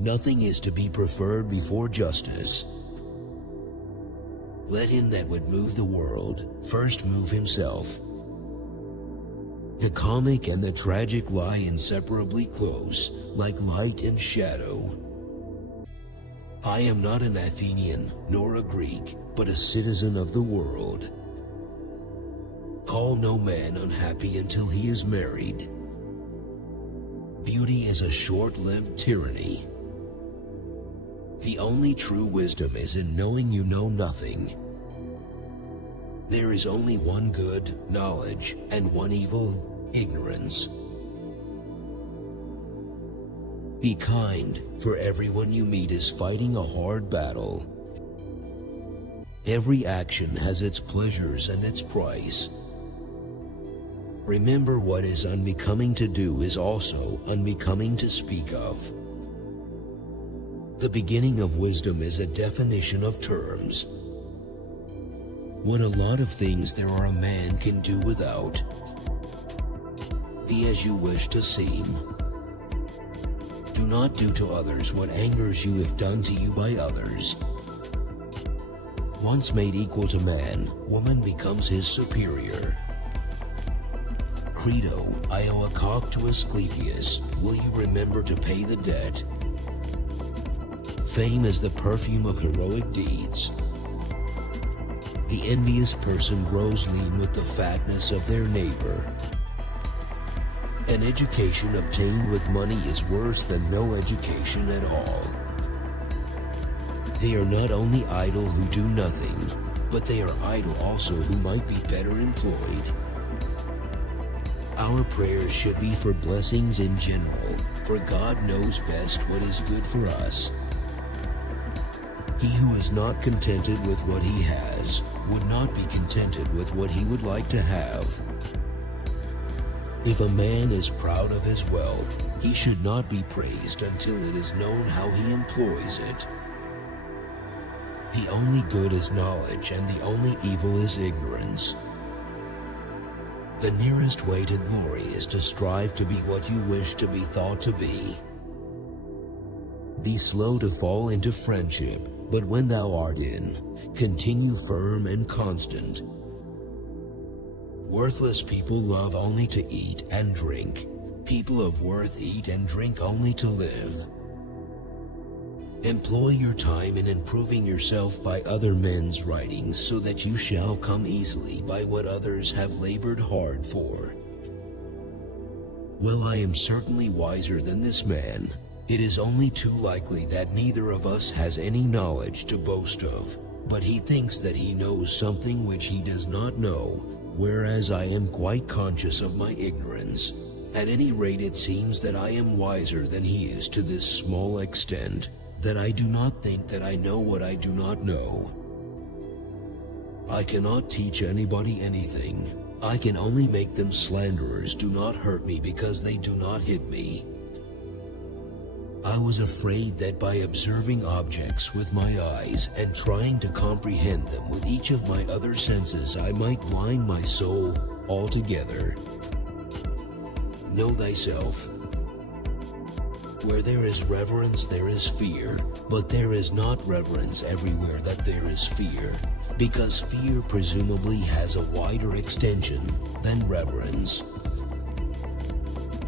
nothing is to be preferred before justice. Let him that would move the world first move himself. The comic and the tragic lie inseparably close, like light and shadow. I am not an Athenian nor a Greek, but a citizen of the world. Call no man unhappy until he is married. Beauty is a short-lived tyranny. The only true wisdom is in knowing you know nothing. There is only one good, knowledge, and one evil, ignorance. Be kind, for everyone you meet is fighting a hard battle. Every action has its pleasures and its price. Remember, what is unbecoming to do is also unbecoming to speak of. The beginning of wisdom is a definition of terms. What a lot of things there are a man can do without. Be as you wish to seem. Do not do to others what angers you if done to you by others. Once made equal to man, woman becomes his superior. Credo, I owe a cock to Asclepius. Will you remember to pay the debt? Fame is the perfume of heroic deeds. The envious person grows lean with the fatness of their neighbor. An education obtained with money is worse than no education at all. They are not only idle who do nothing, but they are idle also who might be better employed. Our prayers should be for blessings in general, for God knows best what is good for us. He who is not contented with what he has would not be contented with what he would like to have. If a man is proud of his wealth, he should not be praised until it is known how he employs it. The only good is knowledge, and the only evil is ignorance. The nearest way to glory is to strive to be what you wish to be thought to be. Be slow to fall into friendship, but when thou art in, continue firm and constant. Worthless people love only to eat and drink. People of worth eat and drink only to live. Employ your time in improving yourself by other men's writings, so that you shall come easily by what others have labored hard for. Well, I am certainly wiser than this man. It is only too likely that neither of us has any knowledge to boast of, but he thinks that he knows something which he does not know, whereas I am quite conscious of my ignorance. At any rate, it seems that I am wiser than he is to this small extent, that I do not think that I know what I do not know. I cannot teach anybody anything. I can only make them slanderers do not hurt me because they do not hit me. I was afraid that by observing objects with my eyes and trying to comprehend them with each of my other senses, I might blind my soul altogether. Know thyself. Where there is reverence, there is fear, but there is not reverence everywhere that there is fear, because fear presumably has a wider extension than reverence.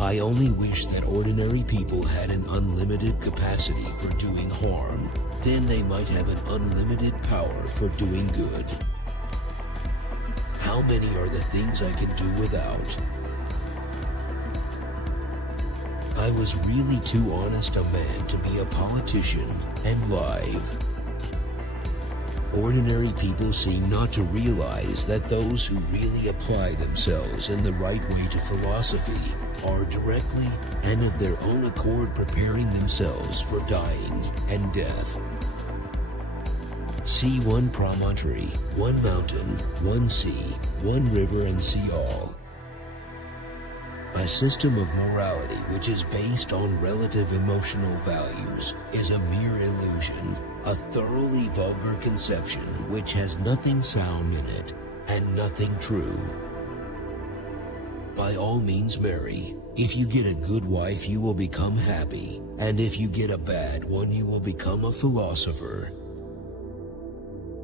I only wish that ordinary people had an unlimited capacity for doing harm. Then they might have an unlimited power for doing good. How many are the things I can do without? I was really too honest a man to be a politician and live. Ordinary people seem not to realize that those who really apply themselves in the right way to philosophy are directly and of their own accord preparing themselves for dying and death. See one promontory, one mountain, one sea, one river, and see all. A system of morality which is based on relative emotional values is a mere illusion, a thoroughly vulgar conception which has nothing sound in it and nothing true. By all means marry. If you get a good wife, you will become happy, and if you get a bad one, you will become a philosopher.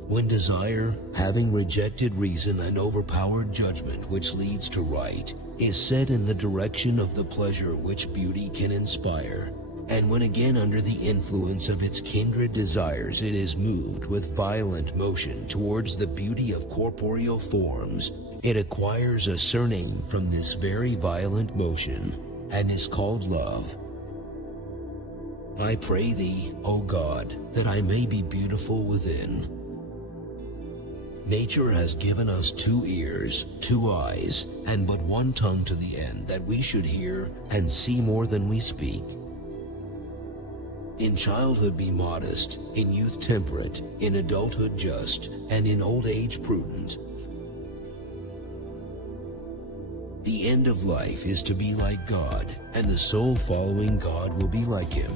When desire, having rejected reason and overpowered judgment which leads to right, is set in the direction of the pleasure which beauty can inspire, and when again under the influence of its kindred desires it is moved with violent motion towards the beauty of corporeal forms, it acquires a surname from this very violent motion, and is called love. I pray thee, O God, that I may be beautiful within. Nature has given us 2 ears, 2 eyes, and but 1 tongue to the end that we should hear and see more than we speak. In childhood be modest, in youth temperate, in adulthood just, and in old age prudent. The end of life is to be like God, and the soul following God will be like Him.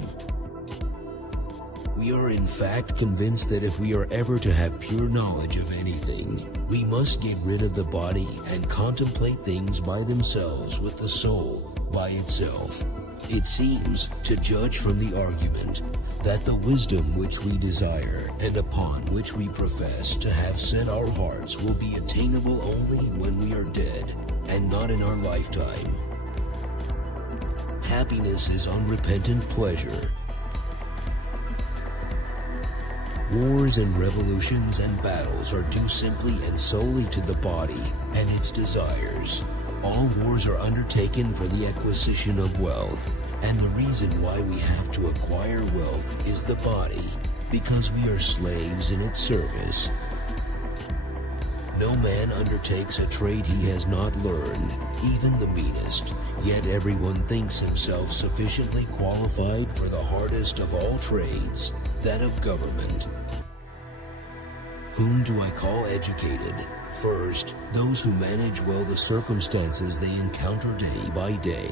We are in fact convinced that if we are ever to have pure knowledge of anything, we must get rid of the body and contemplate things by themselves with the soul by itself. It seems, to judge from the argument, that the wisdom which we desire and upon which we profess to have set our hearts will be attainable only when we are dead, and not in our lifetime. Happiness is unrepentant pleasure. Wars and revolutions and battles are due simply and solely to the body and its desires. All wars are undertaken for the acquisition of wealth, and the reason why we have to acquire wealth is the body, because we are slaves in its service. No man undertakes a trade he has not learned, even the meanest, yet everyone thinks himself sufficiently qualified for the hardest of all trades, that of government. Whom do I call educated? First, those who manage well the circumstances they encounter day by day.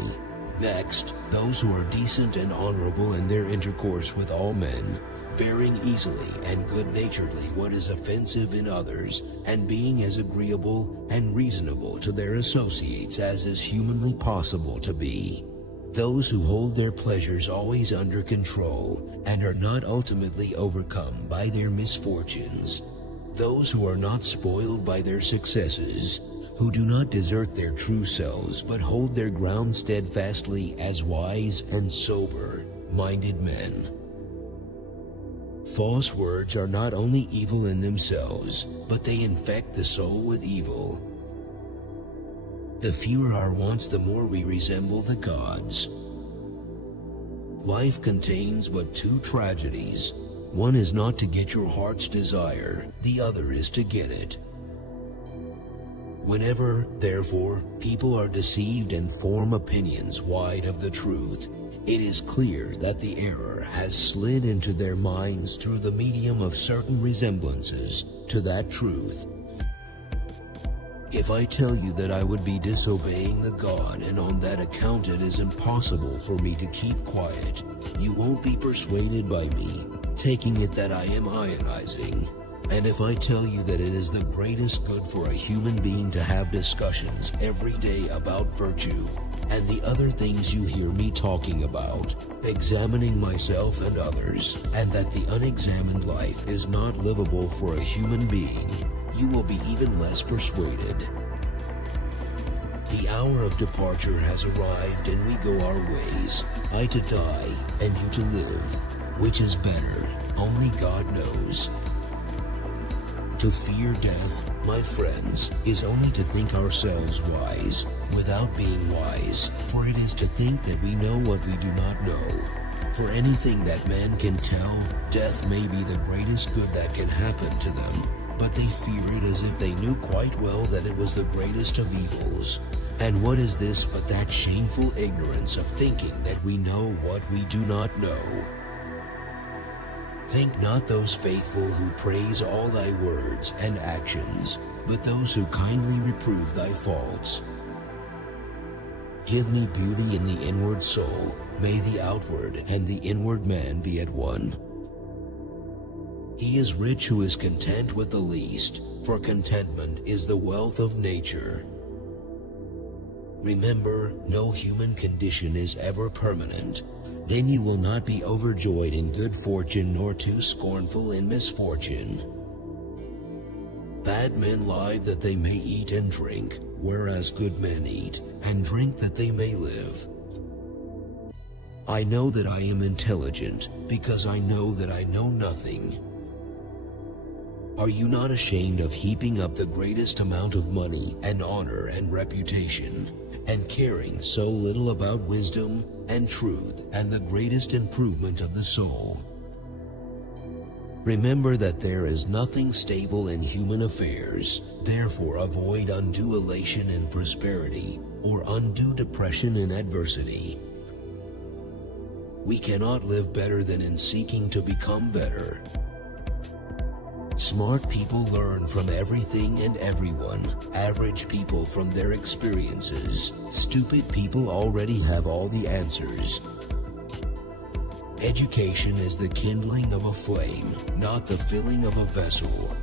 Next, those who are decent and honorable in their intercourse with all men, bearing easily and good-naturedly what is offensive in others, and being as agreeable and reasonable to their associates as is humanly possible to be. Those who hold their pleasures always under control, and are not ultimately overcome by their misfortunes. Those who are not spoiled by their successes, who do not desert their true selves, but hold their ground steadfastly as wise and sober-minded men. False words are not only evil in themselves, but they infect the soul with evil. The fewer our wants, the more we resemble the gods. Life contains but 2 tragedies. One is not to get your heart's desire, the other is to get it. Whenever, therefore, people are deceived and form opinions wide of the truth, it is clear that the error has slid into their minds through the medium of certain resemblances to that truth. If I tell you that I would be disobeying the God, and on that account it is impossible for me to keep quiet, you won't be persuaded by me, taking it that I am ionizing. And if I tell you that it is the greatest good for a human being to have discussions every day about virtue, and the other things you hear me talking about, examining myself and others, and that the unexamined life is not livable for a human being, you will be even less persuaded. The hour of departure has arrived, and we go our ways, I to die and you to live. Which is better, only God knows. To fear death, my friends, is only to think ourselves wise, without being wise, for it is to think that we know what we do not know. For anything that man can tell, death may be the greatest good that can happen to them, but they fear it as if they knew quite well that it was the greatest of evils. And what is this but that shameful ignorance of thinking that we know what we do not know? Think not those faithful who praise all thy words and actions, but those who kindly reprove thy faults. Give me beauty in the inward soul, may the outward and the inward man be at one. He is rich who is content with the least, for contentment is the wealth of nature. Remember, no human condition is ever permanent. Then you will not be overjoyed in good fortune, nor too scornful in misfortune. Bad men lie that they may eat and drink, whereas good men eat and drink that they may live. I know that I am intelligent, because I know that I know nothing. Are you not ashamed of heaping up the greatest amount of money and honor and reputation, and caring so little about wisdom and truth and the greatest improvement of the soul? Remember that there is nothing stable in human affairs, therefore avoid undue elation in prosperity, or undue depression in adversity. We cannot live better than in seeking to become better. Smart people learn from everything and everyone, average people from their experiences. Stupid people already have all the answers. Education is the kindling of a flame, not the filling of a vessel.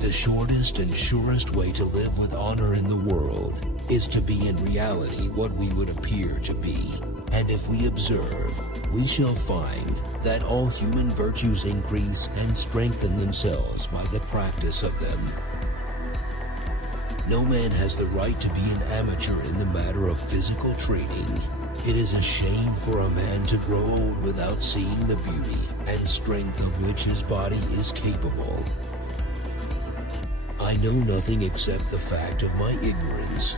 The shortest and surest way to live with honor in the world is to be in reality what we would appear to be. And if we observe, we shall find that all human virtues increase and strengthen themselves by the practice of them. No man has the right to be an amateur in the matter of physical training. It is a shame for a man to grow old without seeing the beauty and strength of which his body is capable. I know nothing except the fact of my ignorance.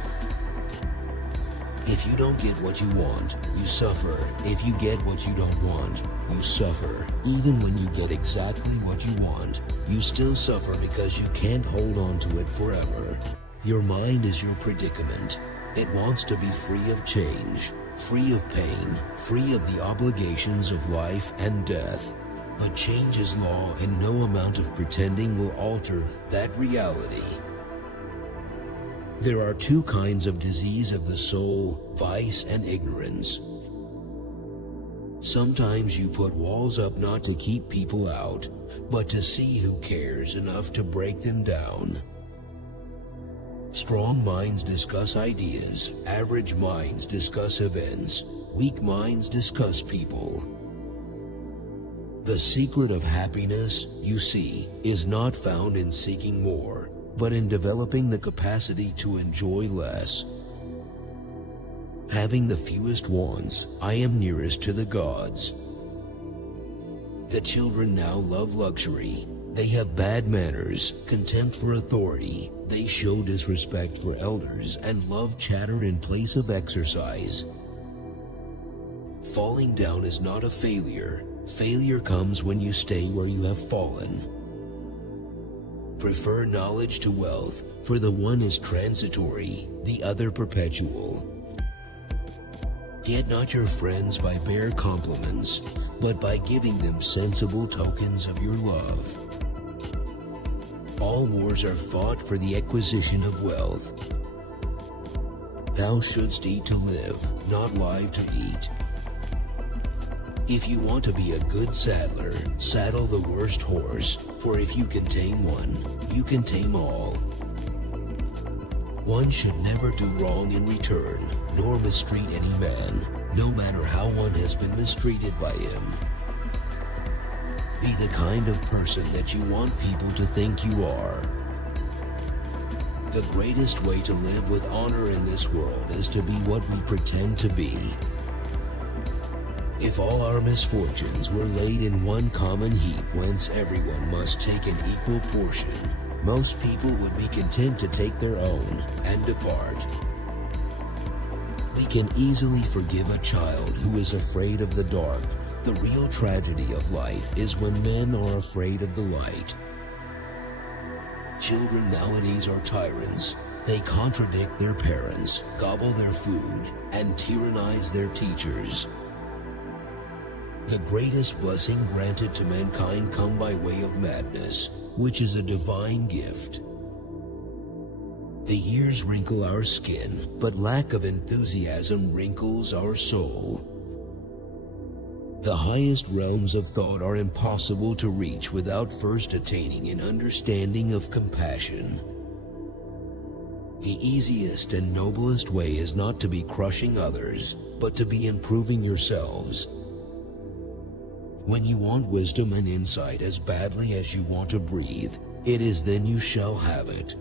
If you don't get what you want, you suffer. If you get what you don't want, you suffer. Even when you get exactly what you want, you still suffer because you can't hold on to it forever. Your mind is your predicament. It wants to be free of change, free of pain, free of the obligations of life and death. But change is law, and no amount of pretending will alter that reality. There are two kinds of disease of the soul, vice and ignorance. Sometimes you put walls up not to keep people out, but to see who cares enough to break them down. Strong minds discuss ideas, average minds discuss events, weak minds discuss people. The secret of happiness, you see, is not found in seeking more, but in developing the capacity to enjoy less. Having the fewest wants, I am nearest to the gods. The children now love luxury. They have bad manners, contempt for authority. They show disrespect for elders and love chatter in place of exercise. Falling down is not a failure. Failure comes when you stay where you have fallen. Prefer knowledge to wealth, for the one is transitory, the other perpetual. Get not your friends by bare compliments, but by giving them sensible tokens of your love. All wars are fought for the acquisition of wealth. Thou shouldst eat to live, not live to eat. If you want to be a good saddler, saddle the worst horse, for if you can tame one, you can tame all. One should never do wrong in return, nor mistreat any man, no matter how one has been mistreated by him. Be the kind of person that you want people to think you are. The greatest way to live with honor in this world is to be what we pretend to be. If all our misfortunes were laid in one common heap whence everyone must take an equal portion, most people would be content to take their own and depart. We can easily forgive a child who is afraid of the dark. The real tragedy of life is when men are afraid of the light. Children nowadays are tyrants. They contradict their parents, gobble their food, and tyrannize their teachers. The greatest blessing granted to mankind come by way of madness, which is a divine gift. The years wrinkle our skin, but lack of enthusiasm wrinkles our soul. The highest realms of thought are impossible to reach without first attaining an understanding of compassion. The easiest and noblest way is not to be crushing others, but to be improving yourselves. When you want wisdom and insight as badly as you want to breathe, it is then you shall have it.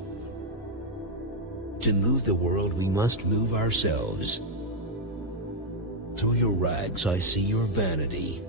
To move the world, we must move ourselves. Through your rags I see your vanity.